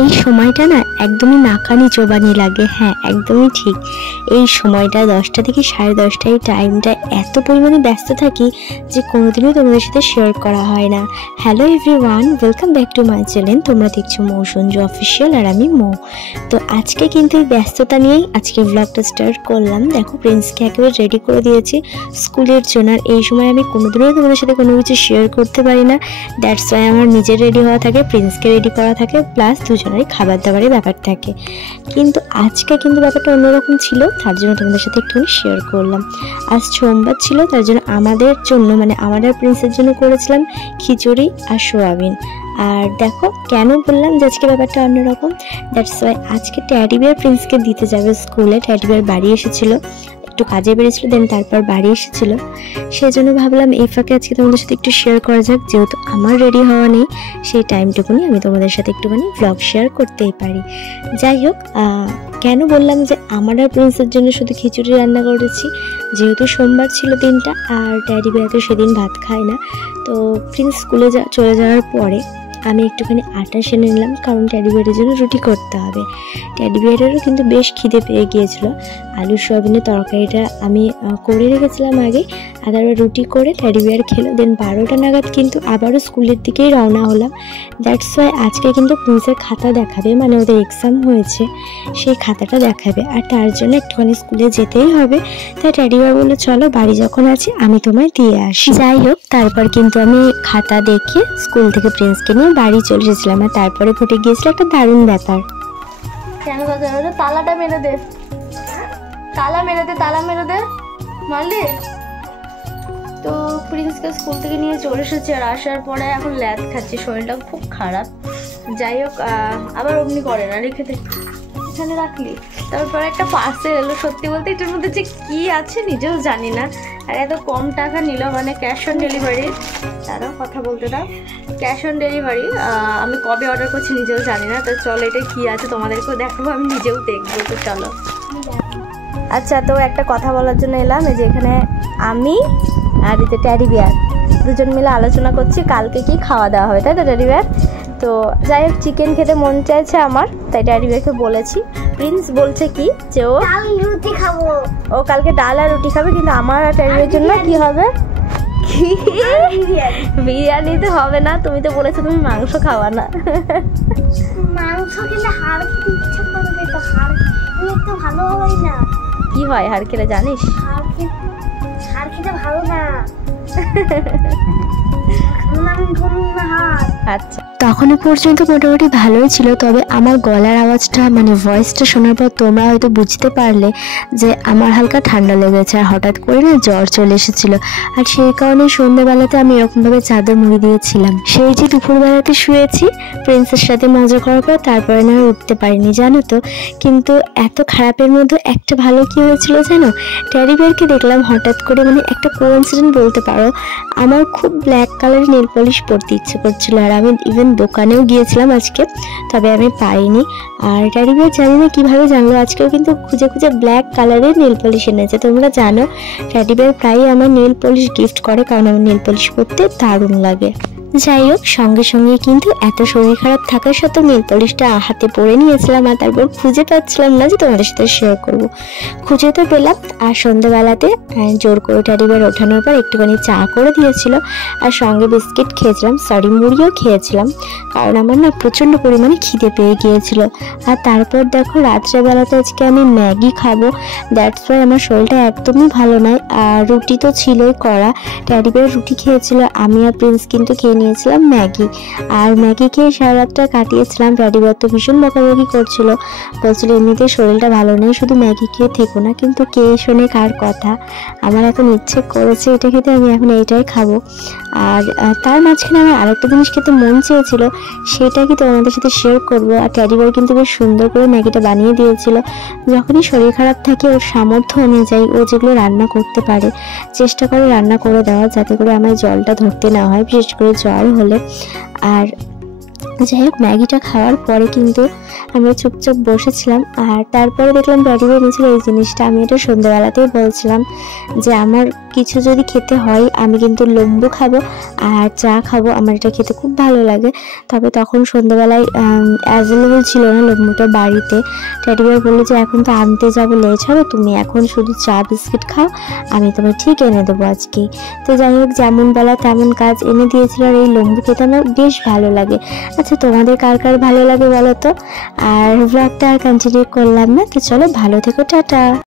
এই সময়টা না একদমই নাকানি চোবানি লাগে। হ্যাঁ, একদমই ঠিক। এই সময়টা 10টা থেকে 10:30 এই টাইমটা এত পরিমাণে ব্যস্ত থাকি যে কোনোদিনও তোমাদের সাথে শেয়ার করা হয় না। Hello everyone, welcome back to my channel. তোমরা দেখছো মৌসুঞ্জু অফিসিয়াল আর আমি মৌ। তো আজকে কিন্তু এই ব্যস্ততা নিয়েই আজকে ব্লগটা স্টার্ট করলাম। দেখো, প্রিন্সকে একেবারে রেডি করে দিয়েছি স্কুলের জন্য। আর এই সময় আমি কোনোদিনও তোমাদের সাথে কোনো কিছু শেয়ার করতে পারি না। দ্যাটস ওয়াই আমার নিজের রেডি হওয়া থাকে, প্রিন্সকে রেডি করা থাকে, প্লাস দুজনেরই খাবার দাবারের ব্যাপার থাকে। কিন্তু আজকে কিন্তু ব্যাপারটা অন্যরকম ছিল, তার জন্য তোমাদের সাথে একটু শেয়ার করলাম। আজ সোমবার ছিল, তার জন্য আমাদের জন্য মানে আমার আর প্রিন্সের জন্য করেছিলাম খিচুড়ি আর সোয়াবিন। আর দেখো কেন বললাম যে আজকে ব্যাপারটা অন্যরকম, দ্যাটস ওয়াই আজকে ট্যাডি বিয়ার প্রিন্সকে দিতে যাবে স্কুলে। ট্যাডি বিয়ার বাড়ি এসেছিলো, একটু কাজে বেরিয়েছিল, দেন তারপর বাড়ি এসেছিলো। সেই জন্য ভাবলাম এই ফাঁকে আজকে তোমাদের সাথে একটু শেয়ার করা যাক, যেহেতু আমার রেডি হওয়া নেই সেই টাইমটুকুনি আমি তোমাদের সাথে একটুখানি ব্লগ শেয়ার করতেই পারি। যাই হোক, কেন বললাম যে আমার আর প্রিন্সের জন্য শুধু খিচুড়ি রান্না করেছি, যেহেতু সোমবার ছিল দিনটা, আর ট্যাডি বিয়ার তো সেদিন ভাত খায় না। তো প্রিন্স স্কুলে চলে যাওয়ার পরে আমি একটুখানি আটা সেনে নিলাম, কারণ ট্যাডি বিয়ারের জন্য রুটি করতে হবে। ট্যাডি বিয়ারেরও কিন্তু বেশ খিদে পেয়ে গিয়েছিল। আলু সোয়াবিনের তরকারিটা আমি করে রেখেছিলাম আগে, আর তারপর রুটি করে ট্যাডি বিয়ার খেলো। দেন 12টা নাগাদ কিন্তু আবারও স্কুলের দিকেই রওনা হলাম। দ্যাটস ওয়াই আজকে কিন্তু প্রিন্সের খাতা দেখাবে, মানে ওদের এক্সাম হয়েছে, সেই খাতাটা দেখাবে। আর তার জন্য একটুখানি স্কুলে যেতেই হবে। তাই ট্যাডি বিয়ার বললো চলো বাড়ি যখন আছি আমি তোমায় দিয়ে আসি। যাই হোক, তারপর কিন্তু আমি খাতা দেখে স্কুল থেকে প্রিন্সকে নিয়ে বাড়ি চলে এসেছিলাম। আর তারপরে ঘটে গিয়েছিল একটা দারুণ ব্যাপার। কেন তালাটা মেরে দে, তালা মেরে দে, তালা মেরে দে, মারলি। তো প্রিন্সকে স্কুল থেকে নিয়ে চলে এসেছি, আর আসার পরে এখন ল্যাদ খাচ্ছি, শরীরটা খুব খারাপ। যাই হোক, আবার অমনি করে না, রেখে দে, এখানে রাখলি। তারপরে একটা পার্সেল এলো, সত্যি বলতে এটার মধ্যে যে কি আছে নিজেও জানি না। আর এত কম টাকা নিল, মানে ক্যাশ অন ডেলিভারি। তারাও কথা বলতে দাও, ক্যাশ অন ডেলিভারি। আমি কবে অর্ডার করছি নিজেও জানি না। তো চলো এটা কি আছে তোমাদেরকেও দেখাবো, আমি নিজেও দেখবো। তো চলো। আচ্ছা, তো একটা কথা বলার জন্য এলাম। এই যে এখানে আমি আর এই যে ট্যাডি বিয়ার দুজন মিলে আলোচনা করছি কালকে কি খাওয়া দাওয়া হবে, তাই তো ট্যাডি বিয়ার? তো যাই হোক, চিকেন খেতে মন চাইছে আমার, তাই ট্যাডি বিয়ারকে বলেছি। প্রিন্স বলছে কি যে ও রুটি খাবো, ও কালকে ডাল আর রুটি খাবে। কিন্তু আমার আর ট্যাডি বিয়ারের জন্য কি হবে? বিরিয়ানি তো হবে না, তুমি তো বলেছো তুমি মাংস খাওয়া না। মাংস খেলে হাড় খেতে ইচ্ছা করবে, তো হাড় খেলে তো ভালো হয় না। কি হয় হাড় খেলে জানিস? হাড় খেতে ভালো না। আচ্ছা, তখনও পর্যন্ত মোটামুটি ভালোই ছিল, তবে আমার গলার আওয়াজটা মানে ভয়েসটা শোনার পর তোমরা হয়তো বুঝতে পারলে যে আমার হালকা ঠান্ডা লেগেছে, আর হঠাৎ করে না জ্বর চলে এসেছিলো। আর সেই কারণে সন্ধ্যেবেলাতে আমি এরকমভাবে চাদর মুড়ি দিয়েছিলাম। সেই যে দুপুরবেলাতে শুয়েছি প্রিন্সের সাথে মজা করার পর, তারপরে না উঠতে পারিনি জানো তো। কিন্তু এত খারাপের মধ্যে একটা ভালো কি হয়েছিল জানো, ট্যাডি বিয়ারকে দেখলাম হঠাৎ করে, মানে একটা কোইন্সিডেন্ট বলতে পারো। আমার খুব ব্ল্যাক কালারের নেল পলিশ পরতে ইচ্ছে করছিল, আর আমি ইভেন দোকানেও গিয়েছিলাম আজকে, তবে আমি পাইনি। আর ট্যাডি বিয়ার জানি না কীভাবে জানলো, আজকেও কিন্তু খুঁজে খুঁজে ব্ল্যাক কালারের নেল পলিশ এনেছে। তোমরা জানো ট্যাডি বিয়ার প্রায়ই আমার নেল পলিশ গিফট করে, কারণ আমার নেল পলিশ পরতে দারুণ লাগে। যাই হোক, সঙ্গে সঙ্গে কিন্তু এত শরীর খারাপ থাকার সত্ত্বেও নেল পলিশটা হাতে পরে নিয়েছিলাম, আর তারপর খুঁজে পাচ্ছিলাম না যে তোমাদের সাথে শেয়ার করব। খুঁজে তো পেলাম। আর সন্ধ্যাবেলাতে জোর করে ট্যাডি বিয়ার ওঠানোর পর একটুখানি চা করে দিয়েছিল, আর সঙ্গে বিস্কিট খেয়েছিলাম, মুড়িও খেয়েছিলাম, কারণ আমার না প্রচণ্ড পরিমাণে খিদে পেয়ে গিয়েছিল। আর তারপর দেখো রাত্রেবেলাতে আজকে আমি ম্যাগি খাবো, দ্যাটস ওয়াই আমার শরীরটা একদমই ভালো নয়। আর রুটি তো ছিলই করা, ট্যাডি বিয়ার রুটি খেয়েছিল, আমি আর প্রিন্স কিন্তু খেয়ে নিয়েছিলাম ম্যাগি। আর ম্যাগি খেয়ে সারা রাতটা কাটিয়েছিলাম। ট্যাডি বিয়ার তো ভীষণ বকাবকি করছিল, বলছিল এমনিতে শরীরটা ভালো নেই, শুধু ম্যাগি খেয়ে থেকো না। কিন্তু কে শোনে কার কথা, আমার এখন ইচ্ছে করেছে এটা খেতে, আমি এখন এইটাই খাবো। আর তার মাঝখানে আমার আরেকটা জিনিস খেতে মন চেয়েছিল, সেটা কি তোমাদের সাথে শেয়ার করবো। আর ট্যাডি বিয়ার কিন্তু বেশ সুন্দর করে ম্যাগিটা বানিয়ে দিয়েছিল। যখনই শরীর খারাপ থাকে ওর সামর্থ্য অনুযায়ী ও যেগুলো রান্না করতে পারে চেষ্টা করে রান্না করে দেওয়া, যাতে করে আমার জলটা ধরতে না হয়, বিশেষ করে জ্বর হলে। আর যাই হোক, ম্যাগিটা খাওয়ার পরে কিন্তু আমি চুপচাপ বসেছিলাম। আর তারপরে দেখলাম ড্যাডি এনেছিল এই জিনিসটা। আমি এটা সন্ধ্যাবেলাতেই বলছিলাম যে আমার কিছু যদি খেতে হয় আমি কিন্তু লেবু খাবো আর চা খাবো, আমার এটা খেতে খুব ভালো লাগে। তবে তখন সন্ধ্যাবেলায় অ্যাভেলেবল ছিল না লেবুটা বাড়িতে। ড্যাডি ভাই বললো যে এখন তো আনতে যাবো লেট হবে, তুমি এখন শুধু চা বিস্কিট খাও, আমি তোমায় ঠিক এনে দেবো আজকে। তো যাই হোক, যেমন বলা তেমন কাজ, এনে দিয়েছিল। আর এই লেবু খেতে আমার বেশ ভালো লাগে। আচ্ছা তোমাদের কার কার ভালো লাগে বলো তো। আর ব্লগটা আর কন্টিনিউ করলাম না, তো চলো ভালো থেকো, টাটা।